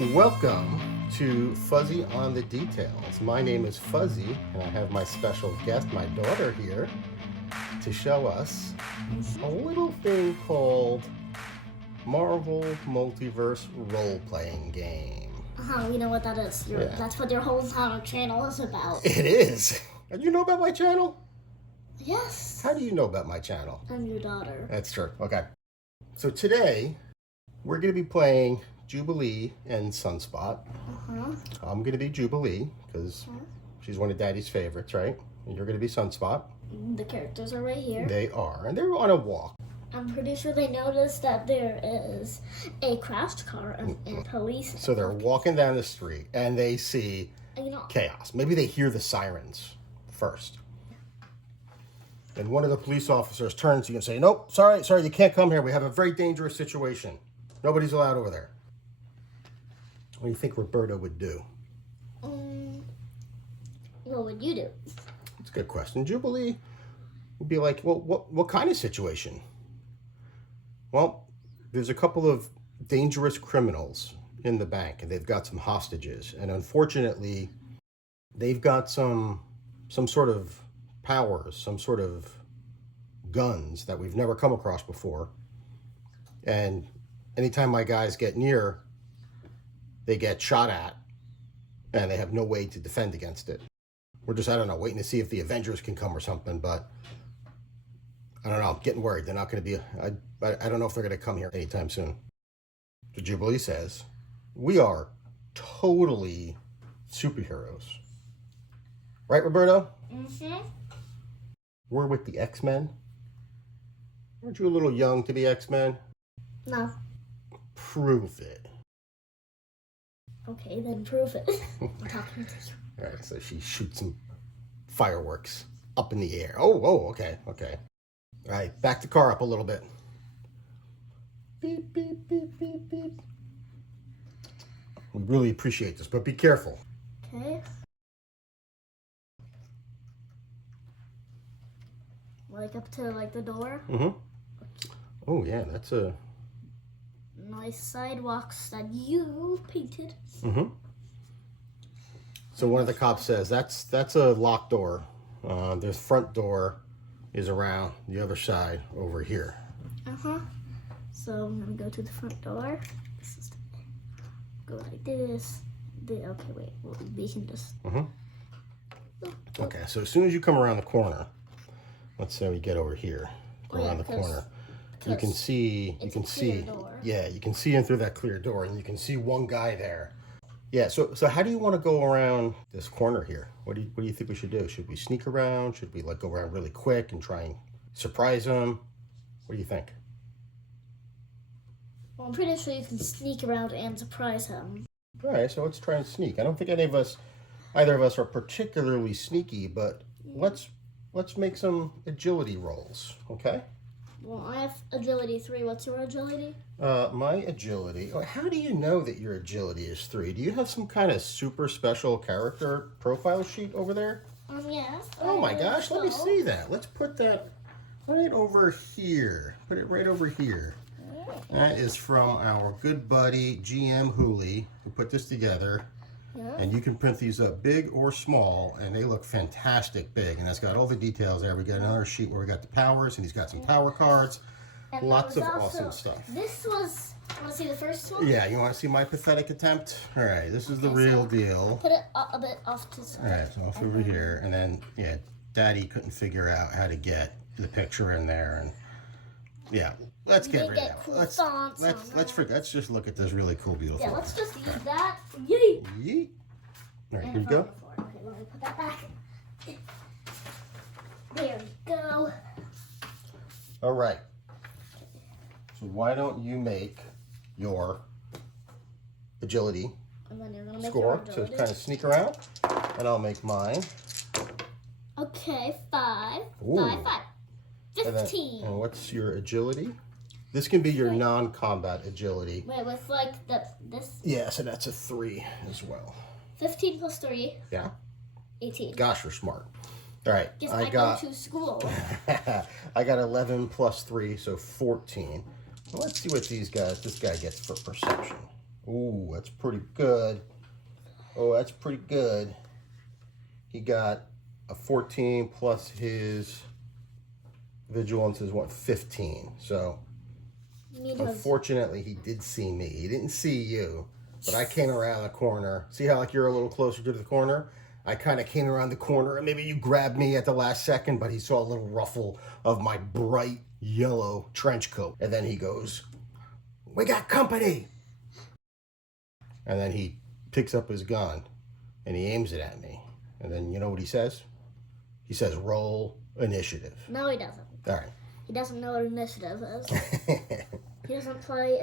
Welcome to Fuzzy on the Details. My name is Fuzzy, and I have my special guest, my daughter, here to show us a little thing called Marvel Multiverse role-playing game. You know what that is. That's what your whole entire channel is about. It is. And you know about my channel? Yes. How do you know about my channel? I'm your daughter. That's true. Okay. So today, we're going to be playing Jubilee and Sunspot. I'm going to be Jubilee because she's one of Daddy's favorites, right? And you're going to be Sunspot. The characters are right here. They are, and they're on a walk. I'm pretty sure they noticed that there is a crashed car and police. So they're walking down the street and they see chaos. Maybe they hear the sirens first. And one of the police officers turns to you and say, "Nope, sorry, you can't come here. We have a very dangerous situation. Nobody's allowed over there." What do you think Roberto would do? What would you do? That's a good question. Jubilee would be like, well, what kind of situation? Well, there's a couple of dangerous criminals in the bank, and they've got some hostages. And unfortunately, they've got some sort of powers, some sort of guns that we've never come across before. And anytime my guys get near, they get shot at, and they have no way to defend against it. We're just, I don't know, waiting to see if the Avengers can come or something, but I don't know, I'm getting worried. They're not going to be, I don't know if they're going to come here anytime soon. So Jubilee says, we are totally superheroes. Right, Roberto? Mm-hmm. We're with the X-Men. Aren't you a little young to be X-Men? No. Prove it. Okay, then prove it. I'm talking to you. All right, so she shoots some fireworks up in the air. Oh, okay. All right, back the car up a little bit. Beep, beep, beep, beep, beep. We really appreciate this, but be careful. Okay. Like up to like the door? Mm-hmm. Oh, yeah, that's a nice sidewalks that you painted. Mm-hmm. So one of the cops says, that's a locked door. The front door is around the other side over here. So I'm gonna go to the front door. Go like this. Okay, wait. We can just. Okay, so as soon as you come around the corner, let's say we get over here, around the corner, you can see. Door. Yeah, you can see in through that clear door, and you can see one guy there. Yeah. So how do you want to go around this corner here? What do you think we should do? Should we sneak around? Should we like go around really quick and try and surprise them? What do you think? Well, I'm pretty sure you can sneak around and surprise him. All right, so let's try and sneak. I don't think either of us are particularly sneaky, but let's make some agility rolls, okay? Well, I have agility 3. What's your agility? My agility. How do you know that your agility is 3? Do you have some kind of super special character profile sheet over there? Yes. Oh my gosh, let me see that. Let's put that right over here. Put it right over here. That is from our good buddy GM Hooley, who put this together. Yeah. And you can print these up big or small, and they look fantastic big. And that's got all the details there. We got another sheet where we got the powers, and he's got some power cards. And lots of awesome stuff. This was, want to see the first one? Yeah, you want to see my pathetic attempt? All right, this is the real deal. Put it a bit off to the side. All right, so off over here. And then, yeah, Daddy couldn't figure out how to get the picture in there. And yeah, let's get rid of that. Cool Let's just look at this really cool, beautiful. Yeah, let's just use that. Yeet. Yeet. All right, here you go. Okay, let me put that back. There we go. All right. So why don't you make your agility And then you're gonna make score your to agility. kind of sneak around, and I'll make mine. Okay, 5. Ooh. 5. 15. And what's your agility? This can be your non-combat agility. Wait, with like this? Yeah, so that's a 3 as well. 15 plus 3. Yeah. 18. Gosh, you're smart. All right, Guess I go to school. I got 11 plus 3, so 14. Well, let's see what this guy gets for perception. Ooh, that's pretty good. Oh, that's pretty good. He got a 14 plus his vigilance is what, 15. So unfortunately he did see me. He didn't see you, but I came around the corner. See how like you're a little closer to the corner? I kind of came around the corner and maybe you grabbed me at the last second, but he saw a little ruffle of my bright yellow trench coat. And then he goes, "We got company." And then he picks up his gun and he aims it at me. And then you know what he says? He says, "Roll initiative." No, he doesn't. All right. He doesn't know what initiative is. He doesn't play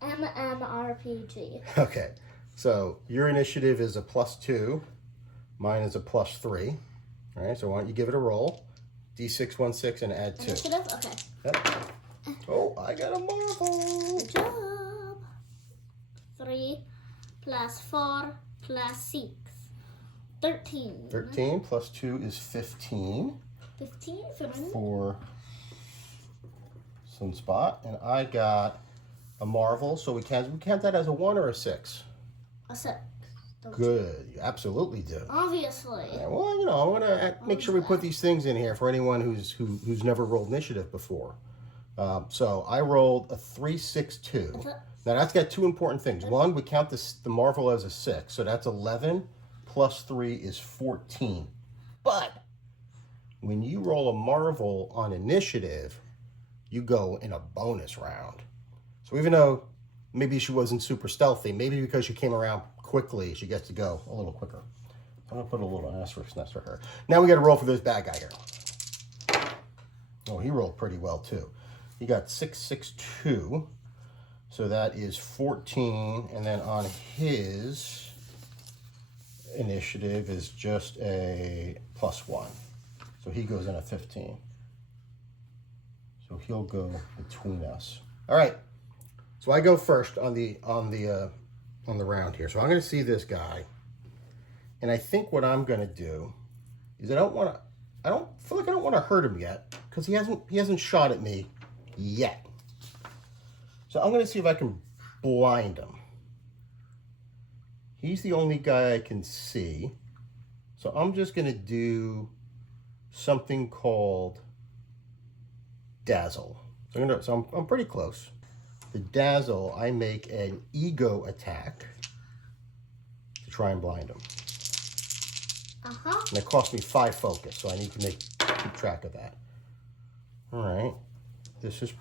MMRPG. Okay. So your initiative is a +2. Mine is a +3. All right. So why don't you give it a roll? D616 and add 2. Initiative? Okay. Yep. Oh, I got a Marvel. Good job. 3 plus 4 plus 6. 13. 13 plus 2 is 15. 15 for some spot. And I got a Marvel. So we count that as a 1 or a 6? A 6. Good. You absolutely do. Obviously. Yeah, well, you know, I want to make sure we put these things in here for anyone who's never rolled initiative before. So I rolled a 3, 6, 2. Now that's got 2 important things. One, we count the Marvel as a 6, so that's 11 plus 3 is 14. But when you roll a Marvel on initiative, you go in a bonus round. So even though maybe she wasn't super stealthy, maybe because she came around quickly, she gets to go a little quicker. I'm gonna put a little asterisk next to her. Now we got to roll for this bad guy here. Oh, he rolled pretty well too. He got 6, 6, 2. So that is 14, and then on his initiative is just a +1. So he goes in at 15. So he'll go between us. All right. So I go first on the round here. So I'm going to see this guy, and I think what I'm going to do is I don't feel like I don't want to hurt him yet because he hasn't shot at me yet. So I'm going to see if I can blind him. He's the only guy I can see. So I'm just going to do something called Dazzle. So I'm pretty close. The Dazzle, I make an ego attack to try and blind him. And it costs me 5 focus, so I need to keep track of that. All right.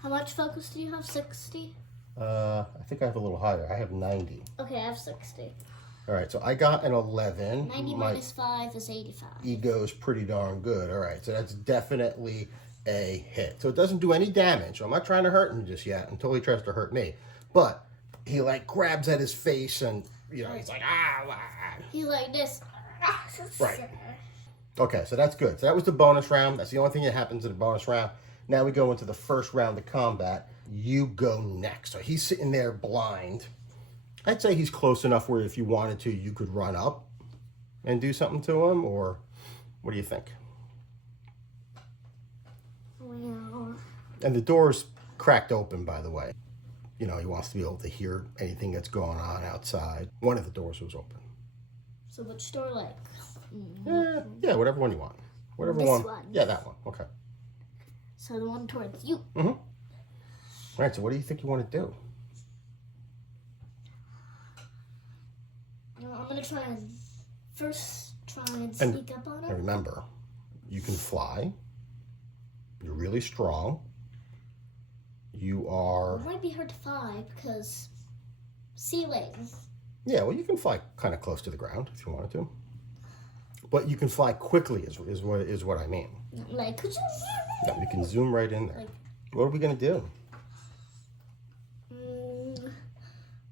How much focus do you have? 60? I think I have a little higher. I have 90. Okay, I have 60. All right, so I got an 11. 90 minus 5 is 85. Ego's pretty darn good. All right, so that's definitely a hit. So it doesn't do any damage. I'm not trying to hurt him just yet until he tries to hurt me. But he like grabs at his face and, you know, he's like, ah. He's like this. Right. Okay, so that's good. So that was the bonus round. That's the only thing that happens in the bonus round. Now we go into the first round of combat. You go next. So he's sitting there blind. I'd say he's close enough where if you wanted to, you could run up and do something to him, or what do you think? Well. And the door's cracked open, by the way. You know, he wants to be able to hear anything that's going on outside. One of the doors was open. So which door, like? Yeah, whatever one you want. Whatever this one. one. Yeah, that one. Okay. So the one towards you. Mm-hmm. All right, so what do you think you want to do? I'm going to try and sneak up on him. And remember, you can fly. You're really strong. You are... It might be hard to fly because ceiling. Yeah, well, you can fly kind of close to the ground if you wanted to. But you can fly quickly is what I mean. Like, could you... Yeah, you can zoom right in there. Like, what are we going to do?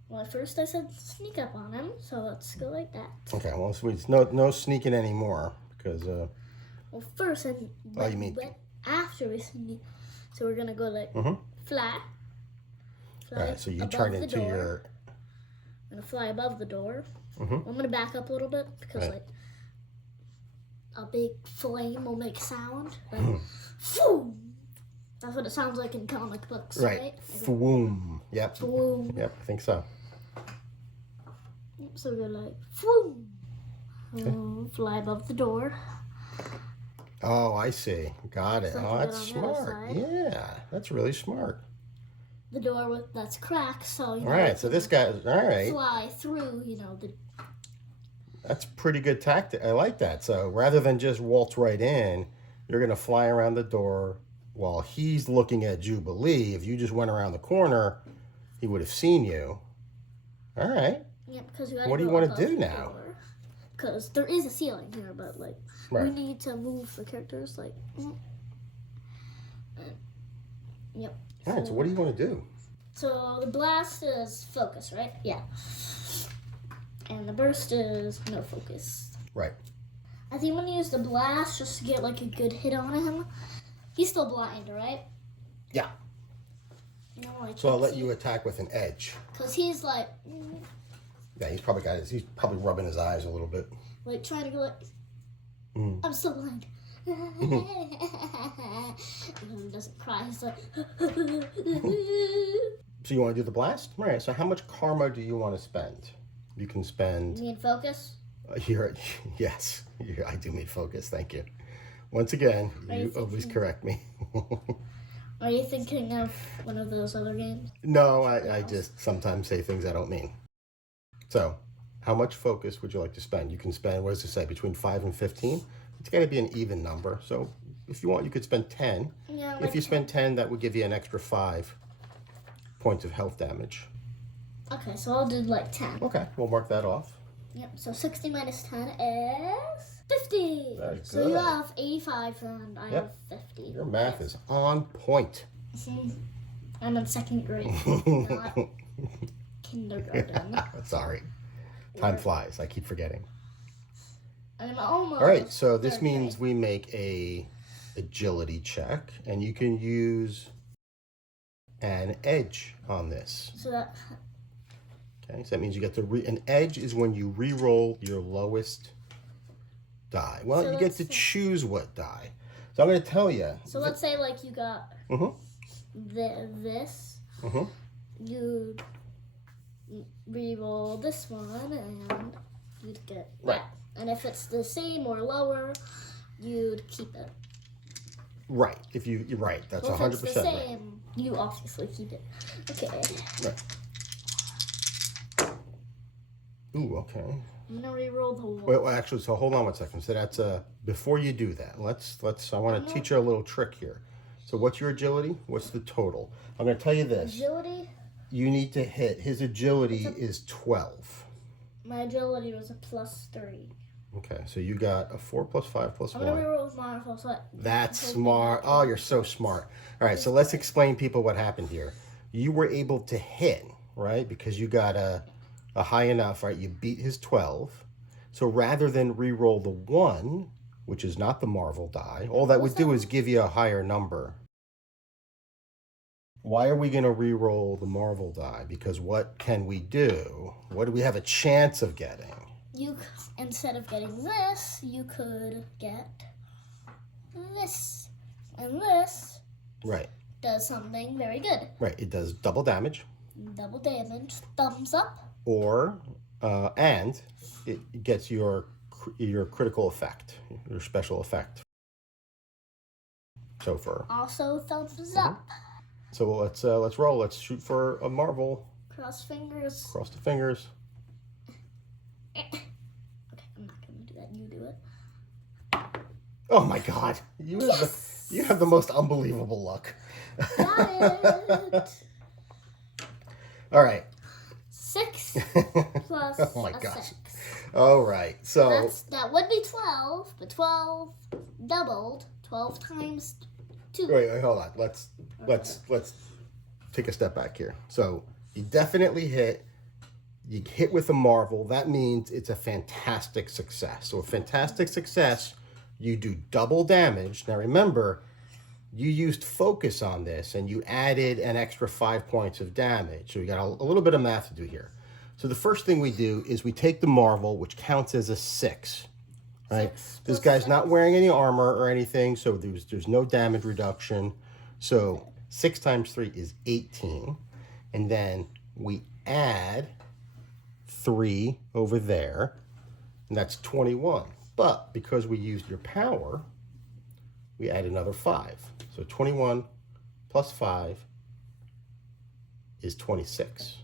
Well, at first I said sneak up on him, so let's go like that. Okay, well, so it's no sneaking anymore because... Well, first, after we sneak, so we're going to go like fly. All right, so you turn into your... I'm going to fly above the door. I'm going to back up a little bit because like a big flame will make sound. Like, That's what it sounds like in comic books, Right. right? Fwoom. Yep. Fwoom. Yep, I think so. So we're like, fwoom. Fly above the door. Oh, I see. Got it. So Oh, I can that's go on the other smart. side. Yeah, that's really smart. The door that's cracked, so you All know, right, so this guy, all right. fly through, you know, the. That's pretty good tactic. I like that. So rather than just waltz right in, you're going to fly around the door while he's looking at Jubilee. If you just went around the corner, he would have seen you. All right. Yeah, because you. What do you want to do now? Because there is a ceiling here, but like Right. we need to move the characters. Like. Yep. All right. So what do you want to do? So the blast is focus, right? Yeah. And the burst is no focus. Right. I think I'm gonna use the blast just to get like a good hit on him. He's still blind, right? Yeah. You know, like. So I'll let you attack with an edge. Cause he's like. Yeah, he's probably got his, he's probably rubbing his eyes a little bit. Like trying to go like. I'm still blind. And he doesn't cry. He's like. So you want to do the blast? All right. So how much karma do you want to spend? You can spend. You need focus? Here, yes, I do need focus. Thank you. Once again, you always correct me. Are you thinking of one of those other games? No, I just sometimes say things I don't mean. So, how much focus would you like to spend? You can spend, what does it say, between 5 and 15? It's got to be an even number. So, if you want, you could spend 10. Yeah. If you spend 10, that would give you an extra 5 points of health damage. Okay, so I'll do like 10. Okay, we'll mark that off. Yep, so 60 minus 10 is 50. Very So you good. have 85 and I have 50. Your math is on point. I'm in second grade, not kindergarten. Sorry. Time flies. I keep forgetting. I'm almost. All right, so this third means grade. we make a agility check, and you can use an edge on this. So that. Okay, so that means you get to an edge is when you re-roll your lowest die. Well, So you get let's to say- choose what die. So I'm going to tell you. So let's say like you got this. You re-roll this one, and you'd get Right. that. And if it's the same or lower, you'd keep it. Right. If you're right, that's Well, if 100% it's the right. same, you obviously keep it. Okay. Right. Ooh, okay. I'm gonna re-roll the one. Well, actually, so hold on one second. So that's before you do that, let's. I want to teach you a little trick here. So what's your agility? What's the total? I'm going to tell you this. Agility? You need to hit. His agility is 12. My agility was a +3. Okay, so you got a 4 plus 5 plus I'm 1. gonna re-roll Marvel, so That's smart. Oh, you're so smart. All right, so let's explain people what happened here. You were able to hit, right? Because you got a high enough, right? You beat his 12. So rather than re-roll the 1, which is not the Marvel die, all that would do is give you a higher number. Why are we going to re-roll the Marvel die? Because what can we do? What do we have a chance of getting? you instead of getting this, you could get this, and this Right, does something very good. right. It does double damage, Double damage, thumbs up. or and it gets your critical effect, your special effect. So for Also thumbs up. so let's roll. Let's shoot for a Marvel. Cross fingers. Cross the fingers. Okay, I'm not gonna do that. You do it. Oh my God! You have the most unbelievable luck. Got it. All right. 6 plus Oh my a gosh. 6. All right. So That would be 12, but 12 doubled. 12 times 2. wait, hold on. Let's take a step back here. So you definitely hit. You hit with a Marvel. That means it's a fantastic success. So a fantastic success, you do double damage. Now remember, you used focus on this, and you added an extra 5 points of damage. So we got a little bit of math to do here. So the first thing we do is we take the Marvel, which counts as a 6. Right? 6 This plus guy's 6. not wearing any armor or anything, so there's no damage reduction. So 6 times 3 is 18. And then we add 3 over there, and that's 21. But because we used your power, we add another 5. So 21 plus 5 is 26.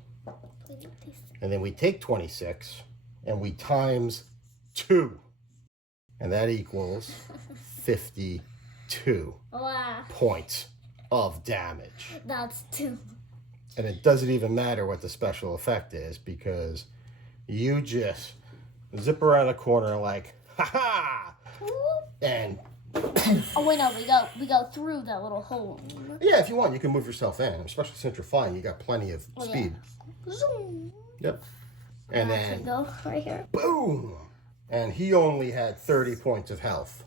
And then we take 26 and we times 2. And that equals 52 points of damage. That's 2. And it doesn't even matter what the special effect is, because you just zip around the corner like, ha-ha! And oh wait, no, we go through that little hole. yeah, if you want, you can move yourself in, especially since you're flying. You got plenty of speed. Yeah. Zoom. Yep. And then go right here. Boom! And he only had 30 points of health,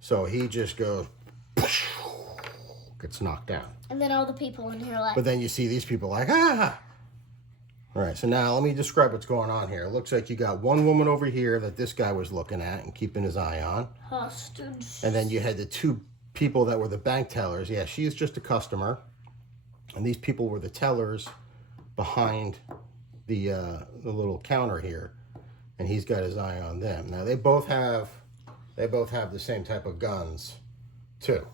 so he just goes, gets knocked down. And then all the people in here like. But then you see these people like, ah! All right, so now let me describe what's going on here. It looks like you got one woman over here that this guy was looking at and keeping his eye on. Hostage. And then you had the 2 people that were the bank tellers. Yeah, she is just a customer. And these people were the tellers behind the little counter here. And he's got his eye on them. Now they both have the same type of guns too.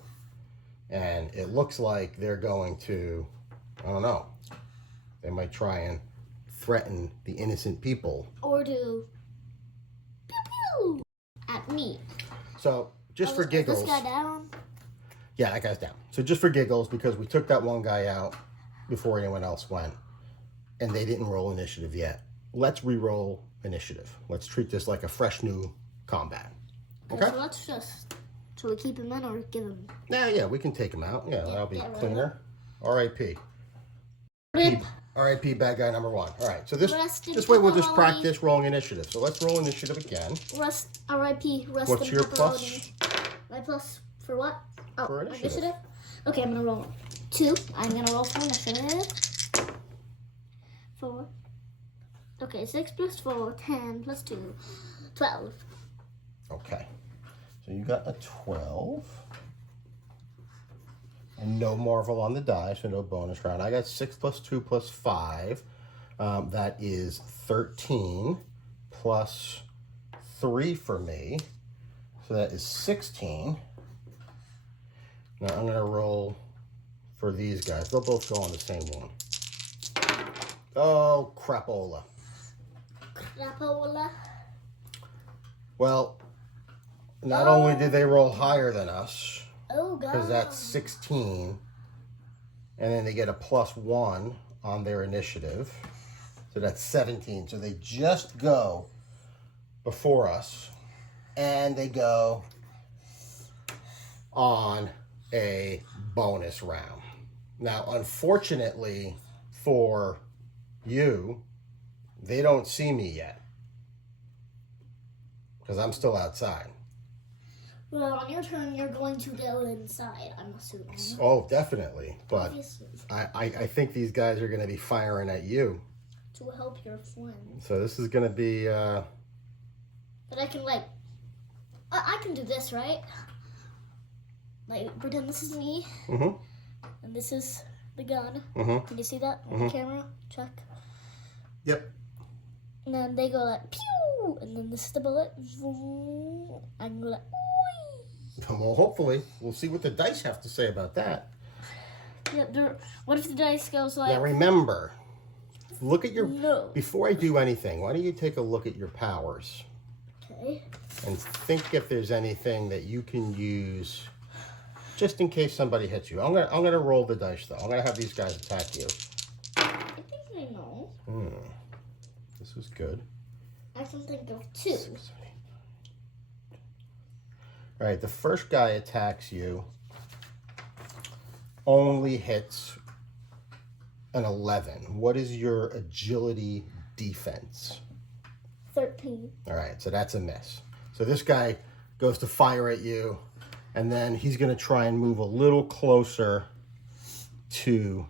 And it looks like they're going to, I don't know, they might try and threaten the innocent people. Or do pew-pew at me. So, just for giggles. Is this guy down? Yeah, that guy's down. So just for giggles, because we took that one guy out before anyone else went, and they didn't roll initiative yet, let's re-roll initiative. Let's treat this like a fresh new combat. Okay? So let's just... Should we keep him in or give him... Yeah, we can take him out. Yeah, that'll be cleaner. R.I.P. Rip. R.I.P. bad guy number 1. All right, so this way we'll just practice rolling initiative. So let's roll initiative again. R.I.P. What's your plus? My plus for what? Oh, for initiative. Okay, I'm going to roll 2. I'm going to roll for initiative. 4. Okay, 6 plus 4, 10 plus 2, 12. Okay. So you got a 12. And no Marvel on the die, so no bonus round. I got 6 plus 2 plus 5. That is 13 plus 3 for me. So that is 16. Now I'm going to roll for these guys. They'll both go on the same one. Oh, crapola. Crapola. Well, not only did they roll higher than us, oh, God, because that's 16, and then they get a +1 on their initiative, so that's 17. So they just go before us, and they go on a bonus round. Now, unfortunately for you, they don't see me yet, because I'm still outside. Well, on your turn, you're going to go inside, I'm assuming. Oh, definitely. But Obviously. I think these guys are going to be firing at you. To help your friend. So this is going to be... But I can, like... I can do this, right? Like, pretend this is me. Mm-hmm. And this is the gun. Mm-hmm. Can you see that on the camera? Check. Yep. And then they go like, pew! And then this is the bullet. Vroom. And go like, Well, hopefully. We'll see what the dice have to say about that. yeah, what if the dice goes like... Now remember, look at your... No. Before I do anything, why don't you take a look at your powers? Okay. And think if there's anything that you can use just in case somebody hits you. I'm gonna roll the dice, though. I'm going to have these guys attack you. I think I know. This is good. I can think of 2. All right, the first guy attacks you, only hits an 11. What is your agility defense? 13. All right, so that's a miss. So this guy goes to fire at you, and then he's going to try and move a little closer to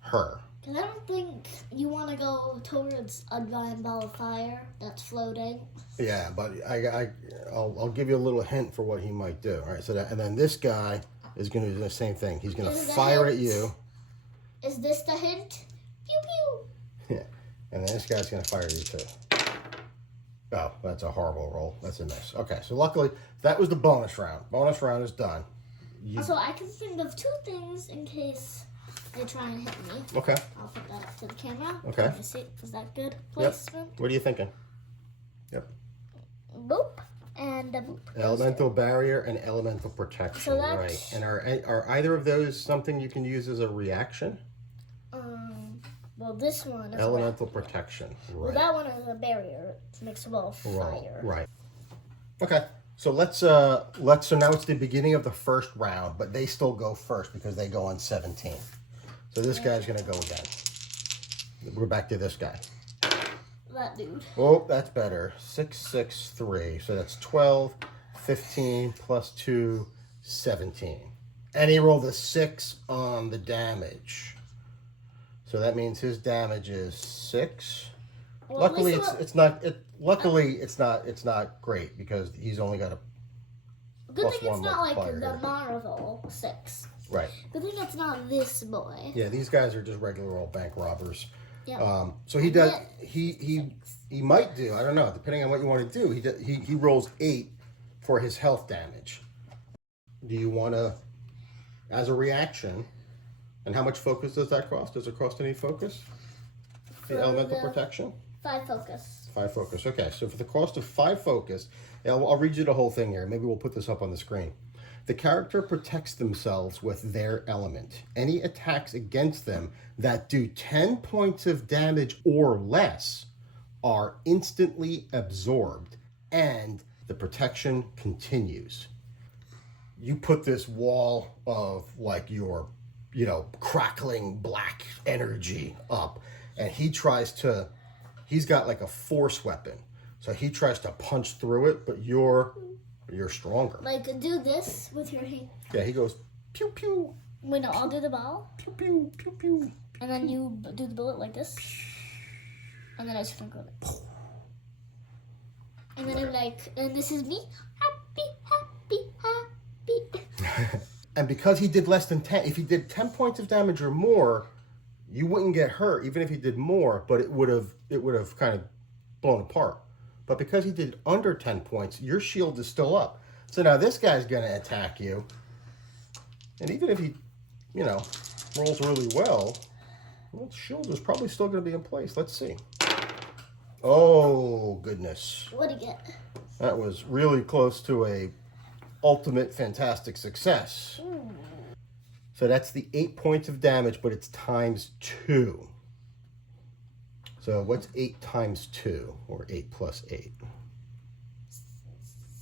her. Because I don't think you want to go towards a giant ball of fire that's floating. Yeah, but I'll give you a little hint for what he might do. All right, so that, and then this guy is going to do the same thing. He's going to Is it a fire at hint? you. Is this the hint? Pew pew. Yeah. And then this guy's going to fire at you too. Oh, that's a horrible roll. That's a miss. Okay, so luckily that was the bonus round. Bonus round is done. So I can think of 2 things in case they try and hit me. Okay. I'll put that up to the camera. Okay. Let me see. Is that good placement? What are you thinking? Yep. Boop. And a boop. Elemental barrier and elemental protection. So that's- right. And are either of those something you can use as a reaction? Well, this one is Elemental protection. Well, Right. that one is a barrier. It makes a wall of fire. Right. Okay. So so now it's the beginning of the first round, but they still go first because they go on 17. So this guy's gonna go again. We're back to this guy. That dude. Oh, that's better. 6, 6, 3. So that's 12, 15 plus 2, 17. And he rolled a 6 on the damage. So that means his damage is 6. Well, Luckily, at least it's not great because he's only got a good plus thing it's 1 not like multiplier the here. Marvel 6. Right. Good thing it's not this boy. Yeah, these guys are just regular old bank robbers. Yeah. So he does. He might do. I don't know. Depending on what you want to do, he rolls 8 for his health damage. Do you want to, as a reaction? And how much focus does that cost? Does it cost any focus? The For elemental the- protection. 5 focus. 5 focus. Okay, so for the cost of 5 focus, I'll read you the whole thing here. Maybe we'll put this up on the screen. The character protects themselves with their element. Any attacks against them that do 10 points of damage or less are instantly absorbed, and the protection continues. You put this wall of like your, crackling black energy up, and he's got like a force weapon. So he tries to punch through it, but you're stronger. Like, do this with your hand. Yeah, he goes pew pew. Wait, no, I'll do the ball. Pew pew pew pew. And then you do the bullet like this. And then I just go like. And then I'm like, and this is me. Happy, happy, happy. And because he did less than 10, if he did 10 points of damage or more, you wouldn't get hurt, even if he did more, but it would have kind of blown apart. But because he did under 10 points, your shield is still up. So now this guy's going to attack you. And even if he, rolls really well, his shield is probably still going to be in place. Let's see. Oh, goodness. What'd you get? That was really close to a ultimate fantastic success. So that's the 8 points of damage, but it's times 2. So what's 8 times 2, or 8 plus 8?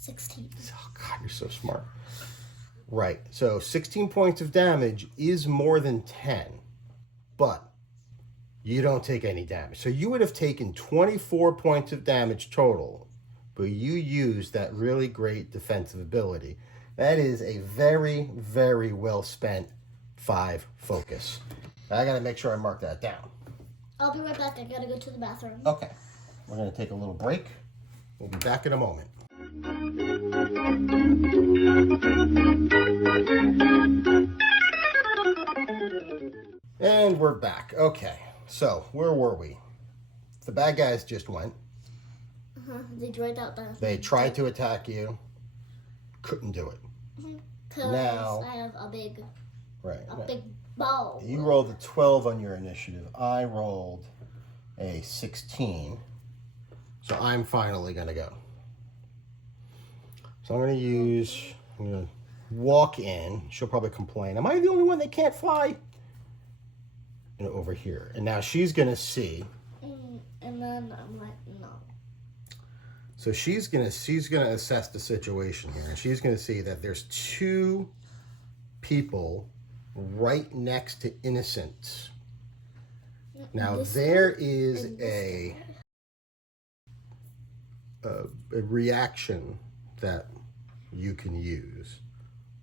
16. Oh, God, you're so smart. Right, so 16 points of damage is more than 10, but you don't take any damage. So you would have taken 24 points of damage total, but you used that really great defensive ability. That is a very, very well spent 5 focus. I gotta make sure I mark that down. I'll be right back. I gotta go to the bathroom. Okay, we're gonna take a little break. We'll be back in a moment. And we're back. Okay, so where were we? The bad guys just went. They tried out the. They tried to attack you. Couldn't do it. Cause Now- I have a big Right. ball. You rolled a 12 on your initiative. I rolled a 16. So I'm finally going to go. So I'm going to walk in. She'll probably complain. Am I the only one that can't fly? Over here. And now she's going to see. And then I'm like, no. So she's going to assess the situation here. And she's going to see that there's 2 people right next to Innocent. Now This there one is and this a reaction that you can use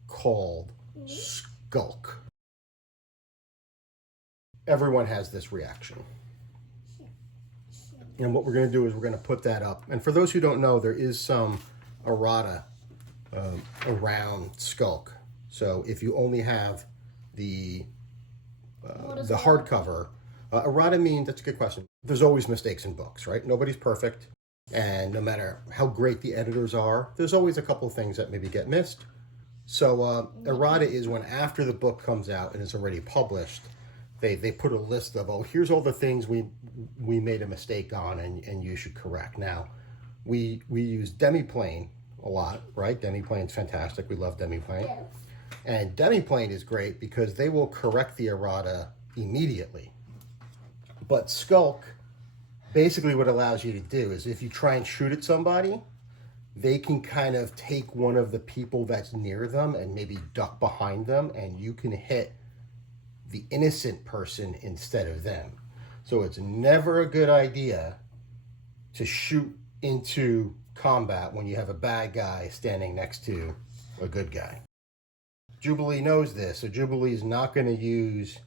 called skulk. Everyone has this reaction. And what we're going to do is we're going to put that up. And for those who don't know, there is some errata around skulk. So if you only have the What is the errata? hardcover, errata means, that's a good question. There's always mistakes in books, right? Nobody's perfect. And no matter how great the editors are, there's always a couple things that maybe get missed. So errata is when after the book comes out and it's already published, they put a list of, oh, here's all the things we made a mistake on and you should correct. Now, we use Demiplane a lot, right? Demiplane's fantastic. We love Demiplane. Yes. And Demiplane is great because they will correct the errata immediately. But Skulk, basically what it allows you to do is if you try and shoot at somebody, they can kind of take one of the people that's near them and maybe duck behind them, and you can hit the innocent person instead of them. So it's never a good idea to shoot into combat when you have a bad guy standing next to a good guy. Jubilee knows this, so Jubilee is not going to use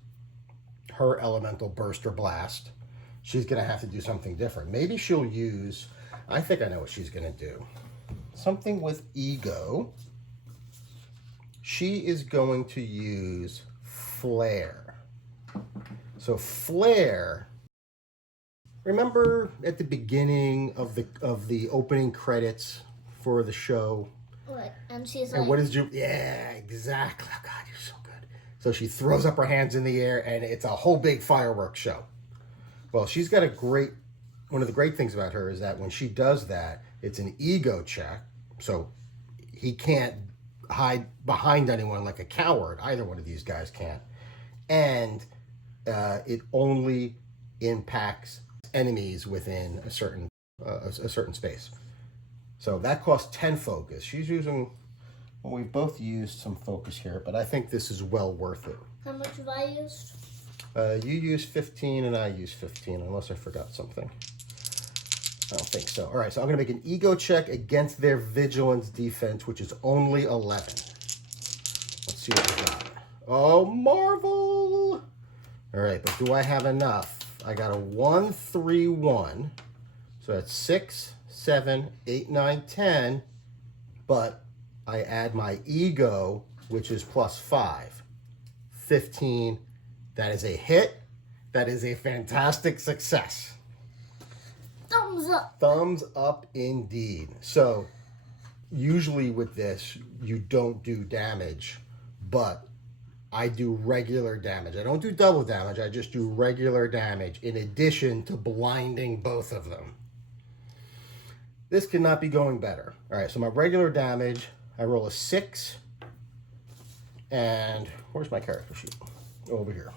her elemental burst or blast. She's going to have to do something different. Maybe she'll use, I think I know what she's going to do. Something with ego. She is going to use flare. So flare, remember at the beginning of the opening credits for the show? What? And she's And like, what is yeah, exactly. Oh God, you're so good. So she throws up her hands in the air and it's a whole big fireworks show. Well, she's got one of the great things about her is that when she does that, it's an ego check. So he can't hide behind anyone like a coward. Either one of these guys can't. And it only impacts enemies within a certain space. So that costs 10 focus. She's using, well, we've both used some focus here, but I think this is well worth it. how much have I used? You use 15 and I use 15, unless I forgot something. I don't think so. All right, so I'm going to make an ego check against their vigilance defense, which is only 11. Let's see what we got. Oh, Marvel! All right, but do I have enough? I got a 1, 3, 1. So that's 6, 7, 8, 9, 10. But I add my ego, which is plus 5. 15. That is a hit. That is a fantastic success. Thumbs up. Thumbs up indeed. So usually with this, you don't do damage, but I do regular damage. I don't do double damage. I just do regular damage in addition to blinding both of them. This cannot be going better. All right, so my regular damage, I roll a 6. And where's my character sheet? Over here.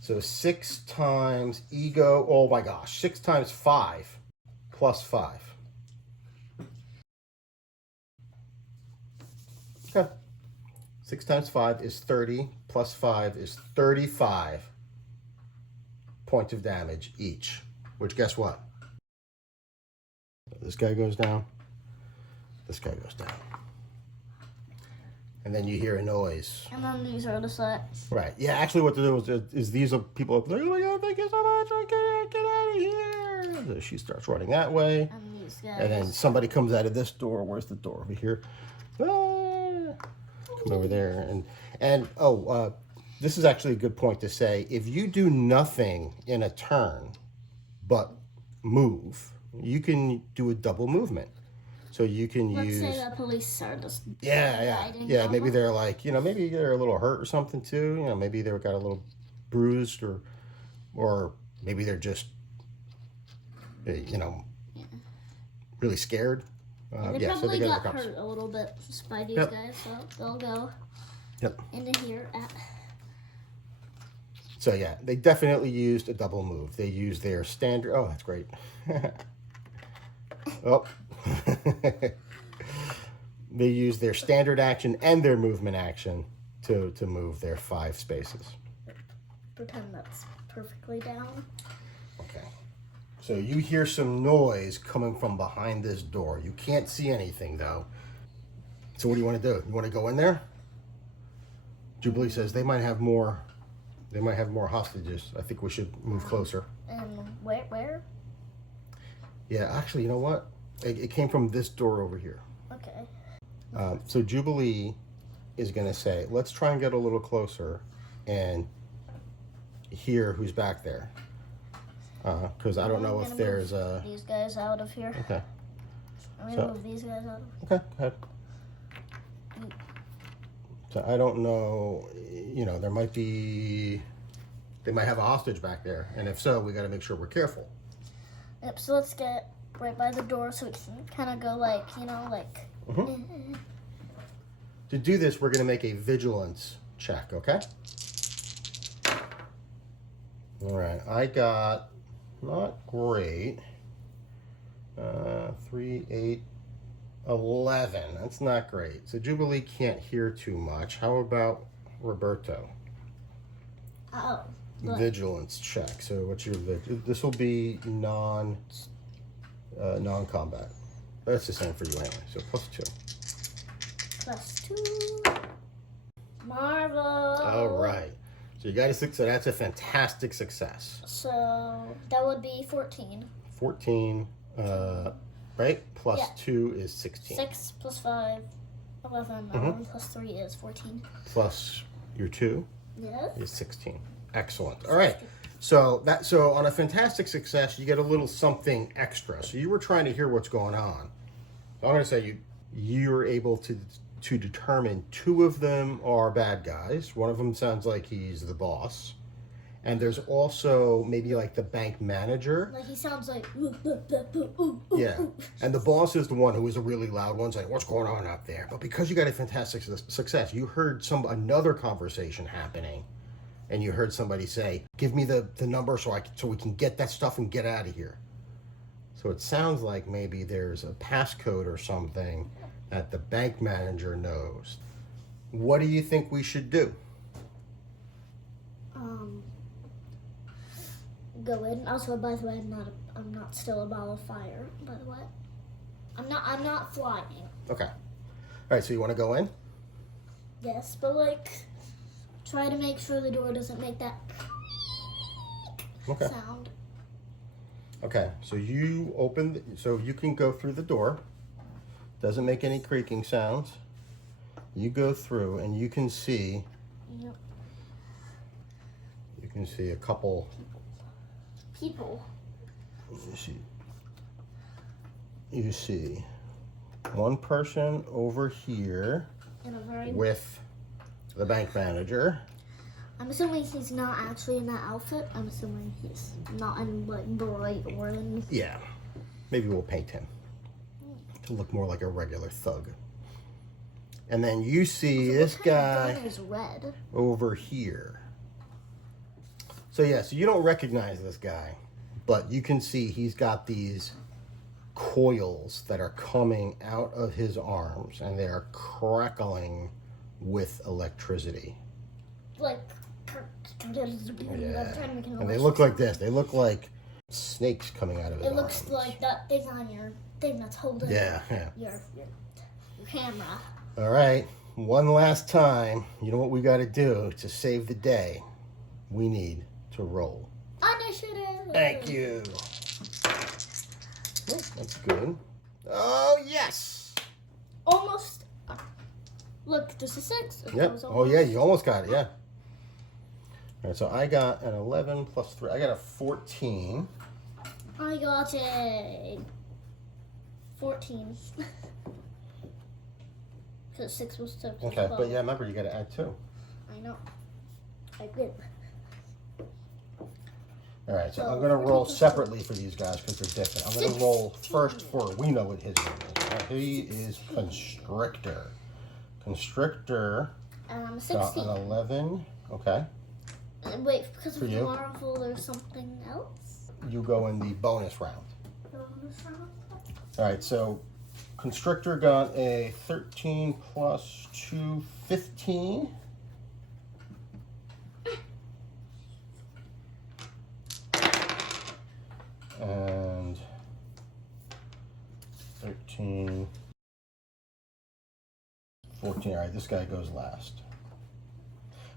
So 6 times ego, oh my gosh, 6 times 5 plus 5. Okay. 6 times 5 is 30, plus 5 is 35 points of damage each. Which, guess what? This guy goes down. This guy goes down. And then you hear a noise. And then these are the sets. Right. Yeah, actually what to do is these are people like, oh my God, thank you so much. I can't get out of here. So she starts running that way. And these guys. And then somebody comes out of this door. Where's the door? Over here. Ah, come over there. And this is actually a good point to say. If you do nothing in a turn but move, you can do a double movement. So you can use. Let's say the police are just. Yeah. Maybe they're like, maybe they're a little hurt or something too. Maybe they got a little bruised or maybe they're just, really scared. They probably got hurt a little bit by these guys, so they'll go into here. So yeah, they definitely used a double move. They used their standard. Oh, that's great. Oh. They use their standard action and their movement action to move their 5 spaces. Pretend that's perfectly down. Okay. So you hear some noise coming from behind this door. You can't see anything though. So what do you want to do? You want to go in there? Jubilee says they might have more hostages. I think we should move closer. And where? Yeah, actually, you know what? It came from this door over here. Okay. So Jubilee is going to say, let's try and get a little closer and hear who's back there. Because I don't know if there's a... These guys out of here. Okay. I'm going to move these guys out of here. Okay, go ahead. So I don't know, you know, there might be... They might have a hostage back there. And if so, we got to make sure we're careful. Yep, so let's get right by the door so we can kind of go like, you know, like... Mm-hmm. To do this, we're going to make a vigilance check, okay? All right, I got, not great, 3, 8, 11. That's not great. So Jubilee can't hear too much. How about Roberto? Oh. Vigilance check. So what's your this will be non-combat. That's the same for you anyway. So +2. +2. Marvel. All right. So you got a 6. So that's a fantastic success. So that would be 14. 14. Right? Plus 2 is 16. 6 + 5, 11. 11 + 3 is 14. Plus your 2 Yes. is 16. Excellent. All right. So on a fantastic success, you get a little something extra. So you were trying to hear what's going on. So I'm going to say you're able to determine 2 of them are bad guys. One of them sounds like he's the boss. And there's also maybe like the bank manager. Like he sounds like... Yeah. And the boss is the one who is a really loud one saying, what's going on out there? But because you got a fantastic success, you heard another conversation happening. And you heard somebody say, give me the number so we can get that stuff and get out of here. So it sounds like maybe there's a passcode or something that the bank manager knows. What do you think we should do? Go in. Also, by the way, I'm not still a ball of fire. By the way, I'm not flying. Okay. All right. So you want to go in? Yes, but like, try to make sure the door doesn't make that sound. Okay. So you so you can go through the door. Doesn't make any creaking sounds. You go through and you can see. Yep. You can see a couple people. You see one person over here with the bank manager. I'm assuming he's not actually in that outfit. I'm assuming he's not in like bright orange. Yeah. Maybe we'll paint him to look more like a regular thug. And then you see this guy is red over here. So yeah, so you don't recognize this guy, but you can see he's got these coils that are coming out of his arms and they are crackling with electricity. Like, yeah. And they look like this. They look like snakes coming out of his arms. It looks like that thing on your thing that's holding your camera. All right, one last time. You know what we got to do to save the day? We need to roll. Initiative! Thank you. Oh, that's good. Oh, yes! Almost. Look, this is 6. Yep. Oh, yeah, you almost got it, yeah. All right, so I got an 11 plus 3. I got a 14. I got a 14. Because 6 was 6. Okay, 12. But yeah, remember, you got to add 2. I know. I did. All right, so I'm going to roll separately for these guys because they're different. I'm going to roll first for, we know what his name is. Right? He is Constrictor. Constrictor got an 11. Okay. Wait, because of Marvel, there's something else? You go in the bonus round. Bonus round? All right, so Constrictor got a 13 plus 2, 15. And 13, 14. All right, this guy goes last.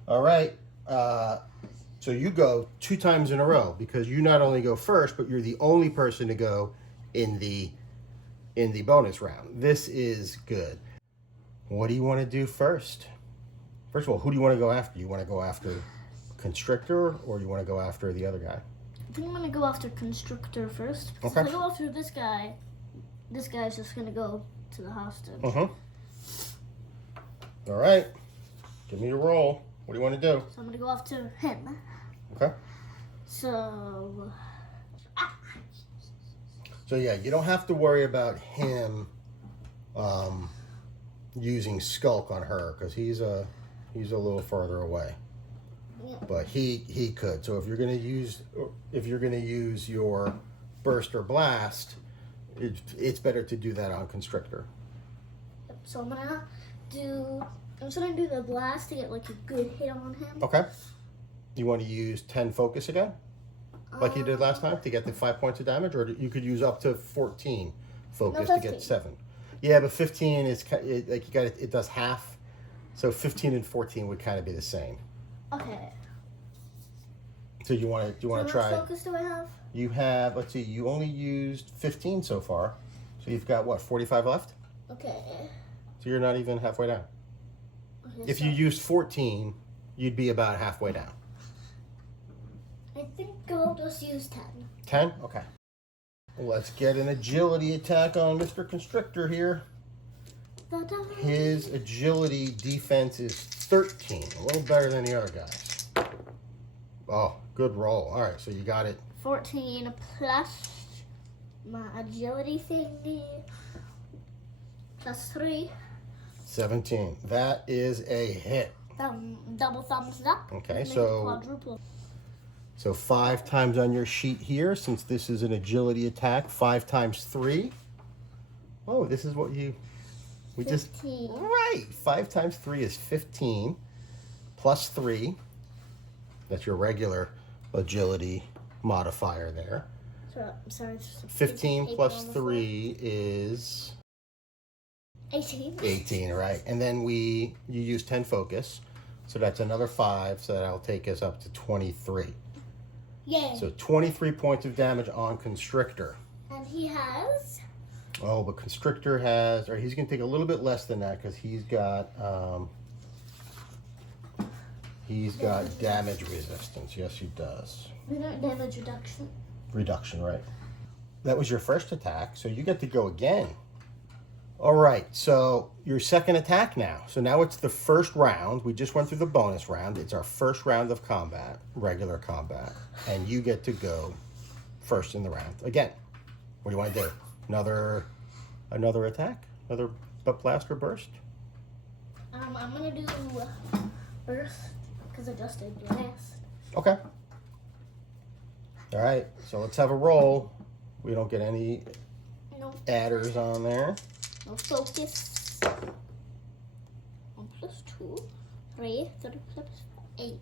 All right, so you go 2 times in a row because you not only go first, but you're the only person to go in the bonus round. This is good. What do you want to do first? First of all, who do you want to go after? You want to go after Constrictor, or you want to go after the other guy? I think I'm gonna go after Constrictor first. Because Okay. if I go after this guy's just gonna go to the hostage. All right. Give me your roll. What do you want to do? So I'm gonna go after him. Okay. So yeah, you don't have to worry about him using Skulk on her because he's a little further away. yeah. But he could. So if you're gonna use your burst or blast, it's better to do that on Constrictor. So I'm gonna do the blast to get like a good hit on him. Okay. You want to use 10 focus again, like you did last time, to get the 5 points of damage, or you could use up to 14 focus No, to get 15. 7. Yeah, but 15 is like you got it does half, so 15 and 14 would kind of be the same. Okay. So you want to How much try? focus do I have? You have, let's see, you only used 15 so far, so you've got what, 45 left? Okay. So you're not even halfway down. Okay, If so you used 14, you'd be about halfway down. I think I'll just use 10. 10? Okay. Let's get an agility attack on Mr. Constrictor here. Da-da. His agility defense is 13, a little better than the other guys. Oh, good roll. All right, so you got it. 14 plus my agility thingy plus 3. 17. That is a hit. Double thumbs up. Okay, Make it so quadruple. 5 times on your sheet here, since this is an agility attack, 5 times 3. Oh, this is what we just, 15. right. 5 times 3 is 15, plus 3. That's your regular agility modifier there. Sorry. 15 8 plus on the floor. 3 is 18. 18, right? And then you use 10 focus, so that's another 5, so that'll take us up to 23. Yay. So 23 points of damage on Constrictor. And he has. Oh, but Constrictor has, or he's going to take a little bit less than that because he's got damage resistance. Yes, he does. Damage reduction. Reduction, right? That was your first attack, so you get to go again. All right, so your second attack now. So now it's the first round. We just went through the bonus round. It's our first round of combat, regular combat, and you get to go first in the round again. What do you want to do? Another attack? Another blast or burst? I'm gonna do burst because I just did blast. Okay. All right, so let's have a roll. We don't get any No. adders on there. No focus. 1 plus 2, 3, 3 plus 8.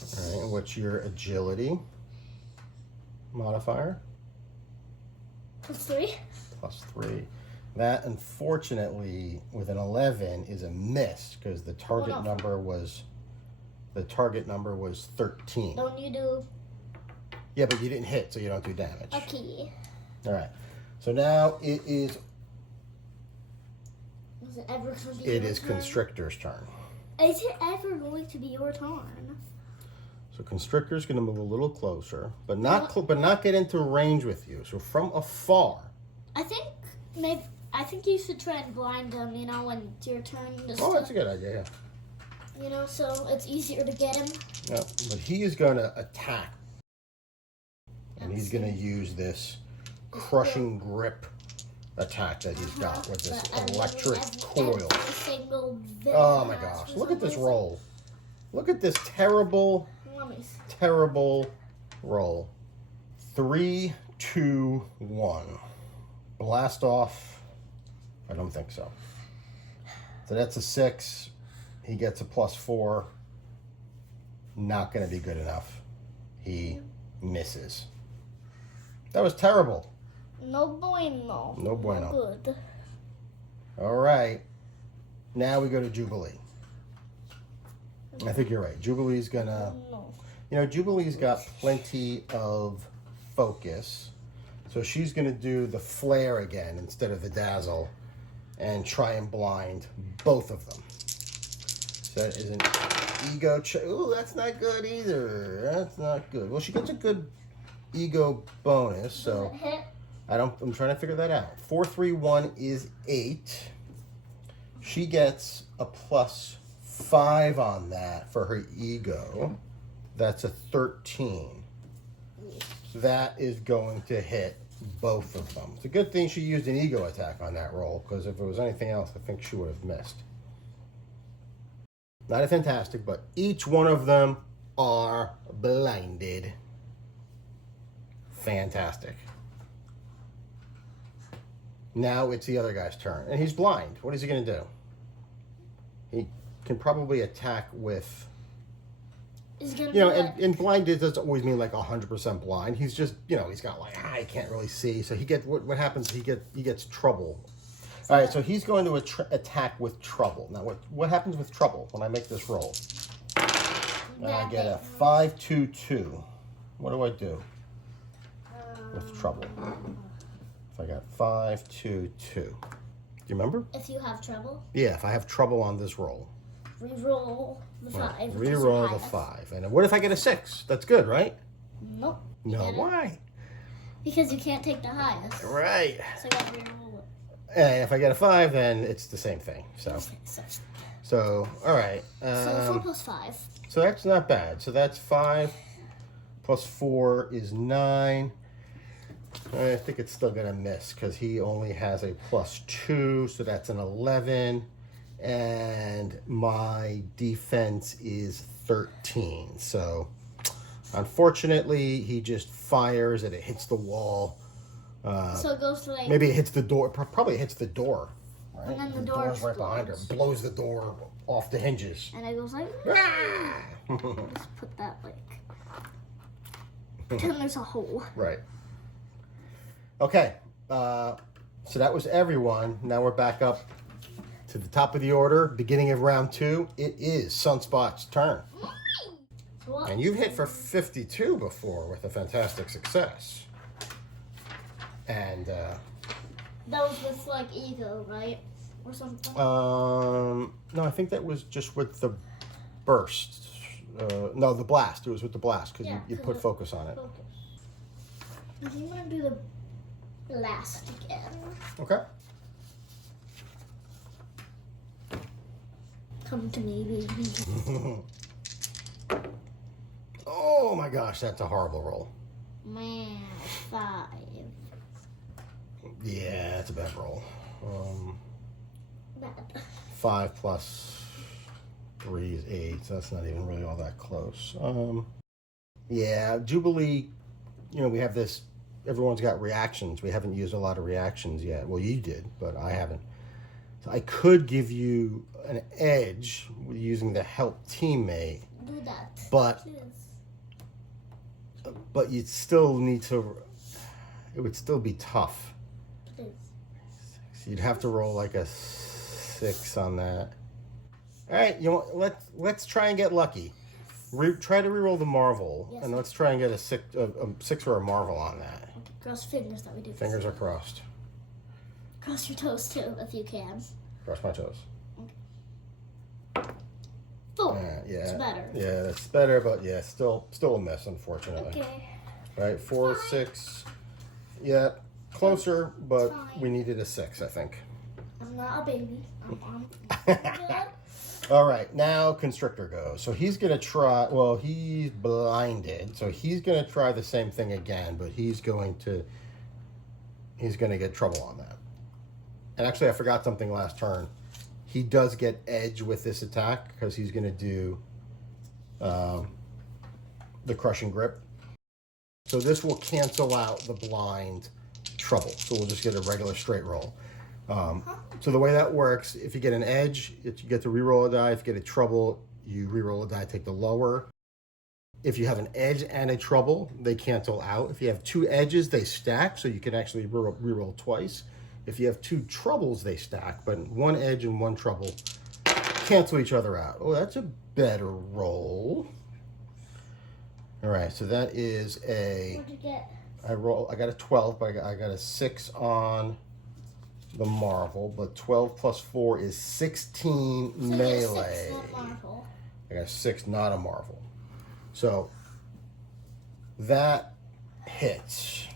All right, and what's your agility modifier? Plus 3. Plus 3. That, unfortunately, with an 11 is a miss because the target number was 13. Don't you do Yeah, but you didn't hit, so you don't do damage. okay? All right. So now it is Is it ever going to be it your is turn? Constrictor's turn. Is it ever going to be your turn? So Constrictor's going to move a little closer, but not get into range with you. So from afar. I think you should try and blind him. You know, when it's your turn. Just Oh, that's a good idea. Yeah. you know, so it's easier to get him. Yeah, but he is going to attack. And he's going to use this crushing grip attack that he's got with this electric coil. Oh my gosh. Look at this roll. Look at this terrible roll. 3, 2, 1. Blast off. I don't think so. So that's a 6. He gets a +4. Not going to be good enough. He misses. That was terrible. No bueno. No bueno. Not good. All right. Now we go to Jubilee. I think you're right. Jubilee's gonna... No. You know, Jubilee's got plenty of focus. So she's gonna do the flare again instead of the dazzle and try and blind both of them. So that is an ego check. Ooh, that's not good either. That's not good. Well, she gets a good ego bonus, so Does it hit? I'm trying to figure that out. 4, 3, 1 is 8. She gets a +5 on that for her ego. That's a 13. That is going to hit both of them. It's a good thing she used an ego attack on that roll, because if it was anything else, I think she would have missed. Not a fantastic, but each one of them are blinded. Fantastic. Now it's the other guy's turn, and he's blind. What is he going to do? He can probably attack with... Is it gonna You know, be and blinded doesn't always mean like 100% blind. He's just, you know, he's got like, I can't really see. So he gets, what happens, he gets trouble. All right, so he's going to attack with trouble. Now, what happens with trouble when I make this roll? I get a 5, 2, 2. What do I do with trouble? If I got 5, 2, 2. Do you remember? If you have trouble, Yeah, if I have trouble on this roll. re-roll the 5. Re-roll the 5. And what if I get a 6? That's good, right? Nope. No, why? Because you can't take the highest. Right. So you gotta re-roll it. And if I get a 5, then it's the same thing. So all right. So 4 plus 5. So that's not bad. So that's 5 plus 4 is 9. I think it's still gonna miss because he only has a +2, so that's an 11. And my defense is 13. So unfortunately, he just fires and it hits the wall. So it goes to like... Maybe it hits the door. Probably hits the door. Right? And then the door's door right behind her. explodes. Blows the door off the hinges. And it goes like... Ah! Just put that like... Pretend there's a hole. Right. Okay. So that was everyone. Now we're back up to the top of the order. Beginning of round 2. It is Sunspot's turn. And you've hit for 52 before with a fantastic success. And That was with like ego, right? Or something? no, I think that was just with the burst. No, the blast. It was with the blast because you put focus on it. Focus. I think I'm gonna do the blast again. Okay. Come to me, baby. Oh my gosh, that's a horrible roll. Man, 5. Yeah, that's a bad roll. Bad. 5 plus 3 is 8, so that's not even really all that close. Yeah, Jubilee, you know, we have this, everyone's got reactions. We haven't used a lot of reactions yet. Well, you did, but I haven't. So I could give you an edge using the help teammate. Do that. But you'd still need to, it would still be tough. Please. So you'd have to roll like a 6 on that. All right, you know, let's try and get lucky. Try to reroll the Marvel, Yes. and let's try and get a 6 or a Marvel on that. Okay, cross fingers that we do. Fingers are crossed. Cross your toes too, if you can. Cross my toes. 4. Yeah, It's better. Yeah, that's better, but yeah, still a miss, unfortunately. Okay. All right, 4, 6. Yeah, closer, but Fine. we needed a 6, I think. I'm not a baby. I'm good. All right, now Constrictor goes. So he's going to try, well, he's blinded, so he's going to try the same thing again, but he's going to get trouble on that. And actually, I forgot something last turn. He does get edge with this attack because he's going to do the Crushing Grip. So this will cancel out the blind trouble. So we'll just get a regular straight roll. So the way that works, if you get an edge, you get to reroll a die. If you get a trouble, you reroll a die, take the lower. If you have an edge and a trouble, they cancel out. If you have 2 edges, they stack, so you can actually reroll twice. If you have 2 troubles, they stack, but 1 edge and 1 trouble cancel each other out. Oh, that's a better roll. All right, so that is a... What'd you get? I got a 12, but I got a 6 on the Marvel, but 12 plus 4 is 16 So you get melee. 6, not Marvel. I got 6, not a Marvel. So that hits.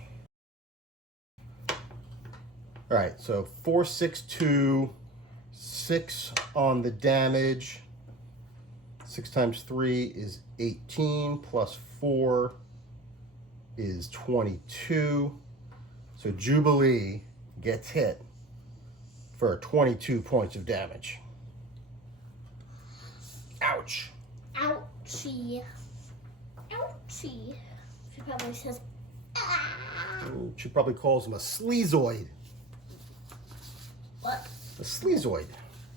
All right, so 4, 6, 2, 6 on the damage. 6 times 3 is 18, plus 4 is 22. So Jubilee gets hit for 22 points of damage. Ouch. Ouchie. Ouchie. She probably says, ah. She probably calls him a sleazoid. What? A sleazoid.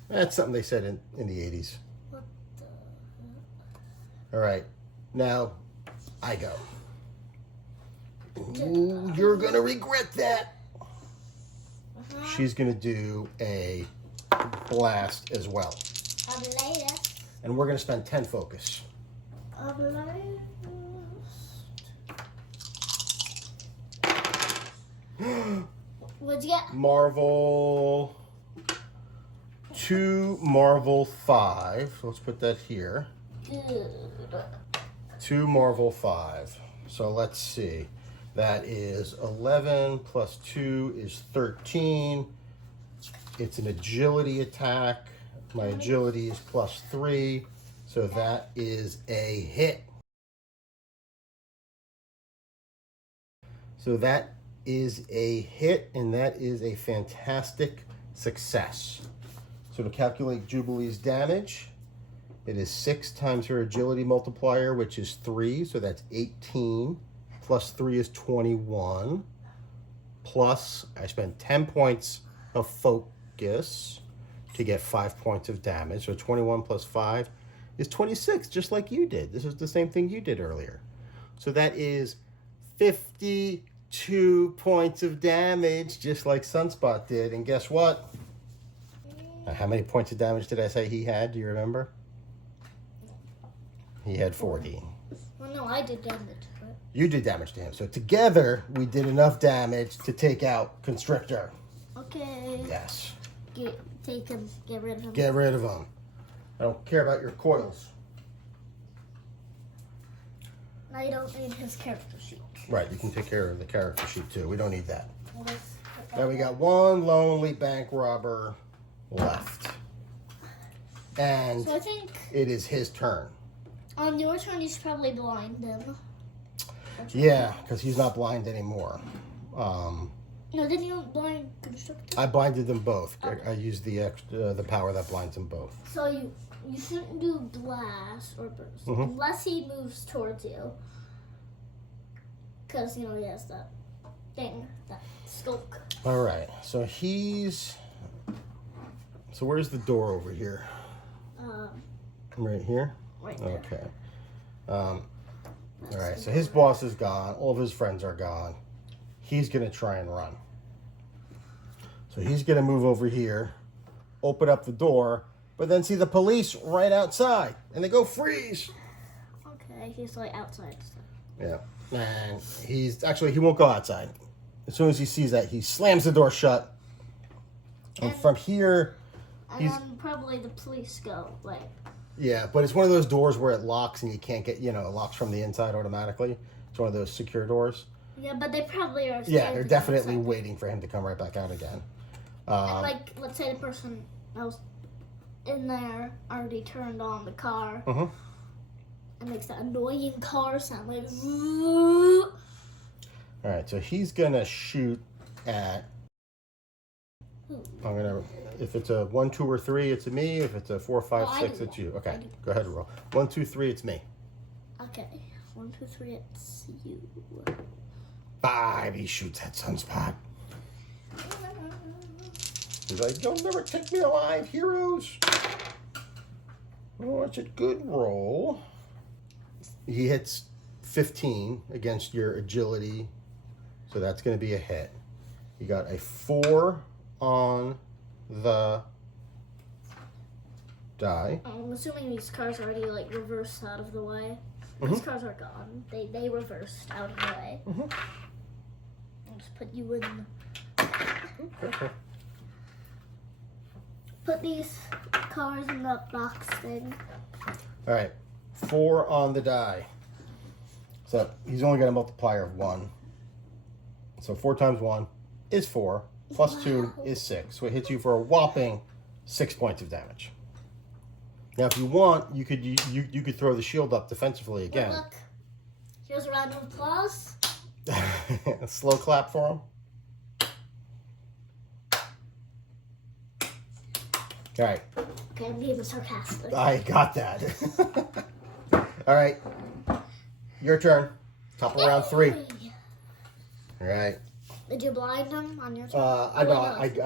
That's something they said in the 80s. What the? All right, now I go. Ooh, you're gonna regret that. She's gonna do a blast as well. And we're gonna spend 10 focus. What'd you get? Marvel 2, Marvel 5. Let's put that here. Good. 2, Marvel 5. So let's see. That is 11 plus 2 is 13. It's an agility attack. My agility is plus 3. So that is a hit. So that is a hit, and that is a fantastic success. So to calculate Jubilee's damage, it is 6 times her agility multiplier, which is 3. So that's 18. Plus 3 is 21. Plus, I spent 10 points of focus to get 5 points of damage. So 21 plus 5 is 26, just like you did. This is the same thing you did earlier. So that is 52 points of damage, just like Sunspot did. And guess what? How many points of damage did I say he had? Do you remember? He had 40. Well, no, I did damage. But... You did damage to him. So together, we did enough damage to take out Constrictor. Okay. Yes. Take him. Get rid of him. Get rid of him. I don't care about your coils. Now you don't need his character sheet. Right, you can take care of the character sheet too. We don't need that. Well, let's put that Now we there. got one lonely bank robber left. And So I think it is his turn. on your turn, you should probably blind them. Yeah, because he's not blind anymore. No, didn't you blind Constrictor? I blinded them both. I used the power that blinds them both. So you shouldn't do blast or burst Mhm. unless he moves towards you. Because, he has that thing, that skulk. All right, so so where's the door over here? Right here? Right there. Okay. All right, so his boss is gone. All of his friends are gone. He's going to try and run. So he's going to move over here, open up the door, but then see the police right outside. And they go, freeze! Okay, he's like outside. So. Yeah. And he won't go outside. As soon as he sees that, he slams the door shut. And from here, And then probably the police go, like... yeah, but it's one of those doors where it locks and you can't get, it locks from the inside automatically. It's one of those secure doors. Yeah, but they probably are... Yeah, they're definitely outside. waiting for him to come right back out again. And like, let's say the person else in there already turned on the car. Uh-huh. It makes that annoying car sound like... All right, so he's going to shoot at... if it's a 1, 2, or 3, it's a me. If it's a 4, 5, 6, it's you. Okay, go ahead and roll. 1, 2, 3, it's me. Okay, 1, 2, 3, it's you. 5, he shoots at Sunspot. He's like, you'll never take me alive, heroes. Oh, it's a good roll. He hits 15 against your agility, so that's going to be a hit. You got a 4 on the die. I'm assuming these cars already like reversed out of the way. These cars are gone. They reversed out of the way. I'll just put you in. Okay. put these colors in the box thing. All right, 4 on the die. So he's only got a multiplier of 1. So 4 times 1 is 4, plus 2 is 6. So it hits you for a whopping 6 points of damage. Now, if you want, you could throw the shield up defensively again. Look, here's a round of applause. A slow clap for him. All right. Okay, I'm being sarcastic. I got that. All right. Your turn. Top of round 3. All right. Did you blind him on your turn? I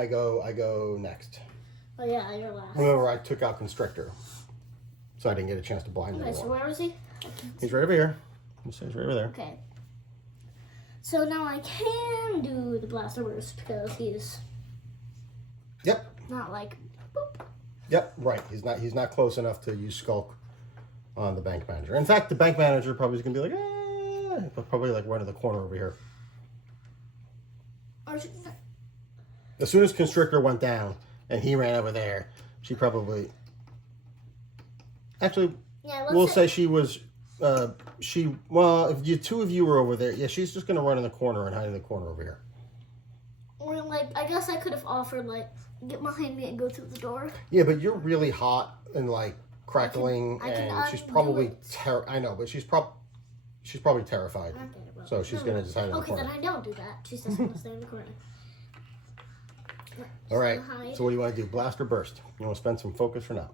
go next. Oh yeah, you're last. Remember, I took out Constrictor, so I didn't get a chance to blind him. Okay, so where is he? He's right over here. He says right over there. Okay. So now I can do the Blaster Burst because he's Yep. not like boop. Yep. Right. He's not close enough to use Skulk on the Bank Manager. In fact, the Bank Manager probably is gonna be like, but probably like right in the corner over here. As soon as Constrictor went down and he ran over there, she probably. Actually, Yeah, we'll say she was. Well, if you 2 of you were over there, yeah, she's just gonna run in the corner and hide in the corner over here. Or like, I guess I could have offered like get behind me and go through the door. Yeah, but you're really hot and like crackling, and she's probably. I know, but she's probably terrified. Okay, well, So she's gonna just hide in the okay, corner. then I don't do that. She's just gonna stay in the corner. All right. Hide. So what do you want to do? Blast or burst? You want to spend some focus or not?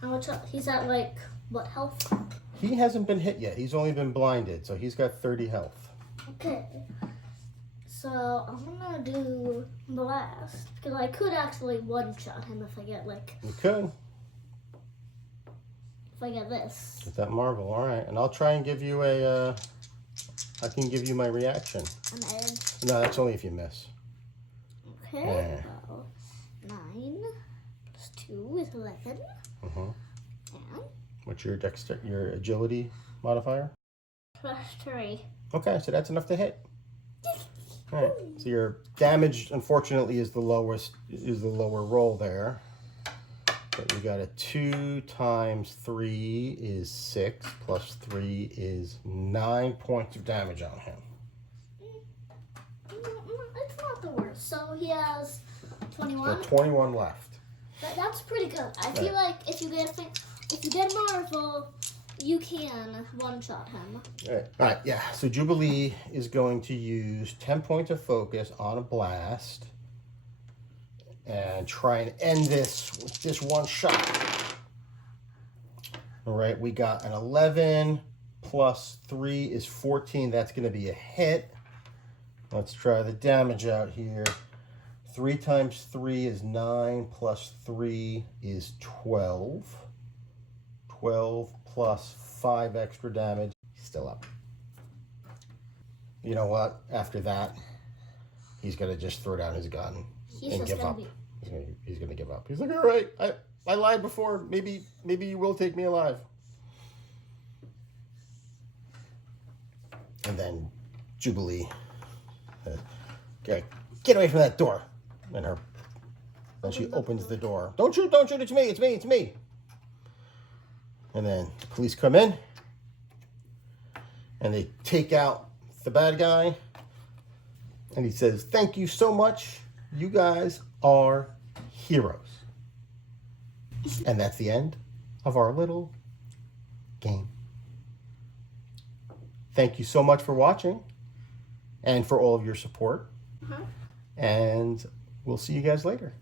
How much? He's at like what health? He hasn't been hit yet. He's only been blinded, so he's got 30 health. Okay. So I'm gonna do blast because I could actually one-shot him if I get like You could. if I get this. Get that Marvel. All right. And I'll try and give you a. I can give you my reaction. An edge. No, that's only if you miss. Okay. So 9 plus 2 is 11. Uh-huh. And What's your your agility modifier? plus 3. Okay, so that's enough to hit. All right. So your damage, unfortunately, is the lower roll there. But you got a 2 times 3 is 6, plus 3 is 9 points of damage on him. It's not the worst. So he has 21. So 21 left. That's pretty good. I feel like if you get Marvel, you can one-shot him. All right, yeah. So Jubilee is going to use 10 points of focus on a blast and try and end this with just one shot. All right, we got an 11 plus 3 is 14. That's going to be a hit. Let's try the damage out here. 3 times 3 is 9, plus 3 is 12. 12 plus 5 extra damage. Still up. You know what? After that, he's going to just throw down his gun and give up. He's going to give up. He's like, all right, I lied before. Maybe you will take me alive. And then Jubilee. Okay, get away from that door. And she opens the door. Don't shoot, it's me. And then the police come in and they take out the bad guy. And he says, thank you so much. You guys are heroes. And that's the end of our little game. Thank you so much for watching and for all of your support. And we'll see you guys later.